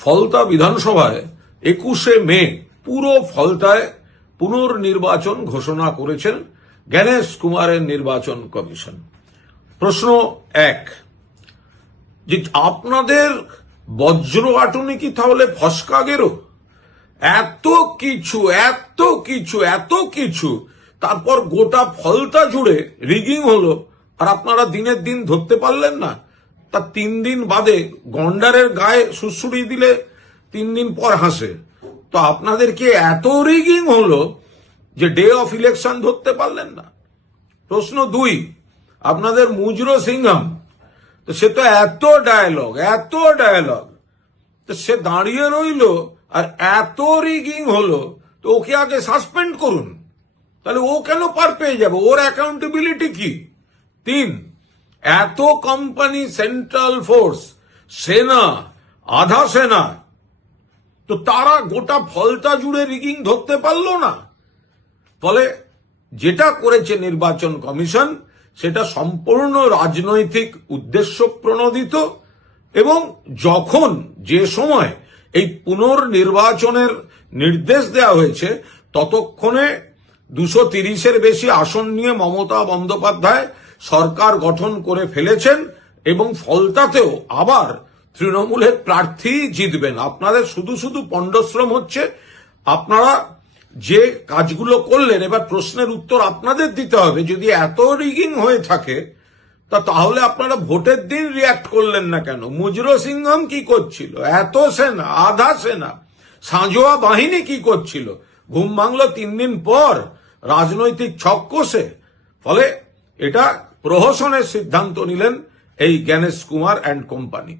ফলতা বিধানসভায় 21শে মে পুরো ফলতায় পুনর্নির্বাচন ঘোষণা করেছেন জ্ঞানেশ কুমারের নির্বাচন কমিশন। প্রশ্ন এক, যে আপনাদের বজ্র আটুনি কি তাহলে ফসকা গেরো? এত কিছু, তারপর গোটা ফলতা জুড়ে রিগিং হলো, আর আপনারা দিনের দিন ধরতে পারলেন না। তার 3 দিন বাদে গন্ডারের গায়ে সুড়সুড়ি দিলে 3 দিন পর হাসে। তো আপনাদের কি এত রিগিং হলো যে ডে অফ ইলেকশন ধরতে পারলেন না? প্রশ্ন 2, আপনাদের মুজরো সিংহাম, তো সে তো এত ডায়ালগ, তো সে দাঁড়িয়ে রইল, আর এত রিগিং হলো, তো ওকে আগে সাসপেন্ড করুন। তাহলে ও কেন পার পেয়ে যাবে? ওর অ্যাকাউন্টেবিলিটি কি? 3, এত কোম্পানি, সেন্ট্রাল ফোর্স, সেনা, আধা সেনা, তো তারা গোটা ফলতা জুড়ে রিগিং ধরতে পারলো না। ফলে যেটা করেছে নির্বাচন কমিশন সেটা সম্পূর্ণ রাজনৈতিক উদ্দেশ্য প্রণোদিত, এবং যখন যে সময় এই পুনর্নির্বাচনের নির্দেশ দেওয়া হয়েছে ততক্ষণে 230-এর বেশি আসন নিয়ে মমতা বন্দ্যোপাধ্যায় সরকার গঠন করে ফেলেছেন, এবং ফলতাতেও আবার তৃণমূলের প্রার্থী জিতবেন। আপনাদের শুধু পণ্ডশ্রম হচ্ছে। আপনারা যে কাজগুলো করলেন, এবার প্রশ্নের উত্তর আপনাদের দিতে হবে। যদি এত রিগিং হয়ে থাকে তাহলে আপনারা ভোটের দিন রিয়াক্ট করলেন না কেন? মুজরো সিংহাম কি করছিল? এত সেনা, আধা সেনা, সাঁজোয়া বাহিনী কি করছিল? ঘুম ভাঙলো 3 দিন পর, রাজনৈতিক ছক কষে। ফলে এটা প্রহসনের সিদ্ধান্ত নিলেন এই জ্ঞানেশ কুমার অ্যান্ড কোম্পানি।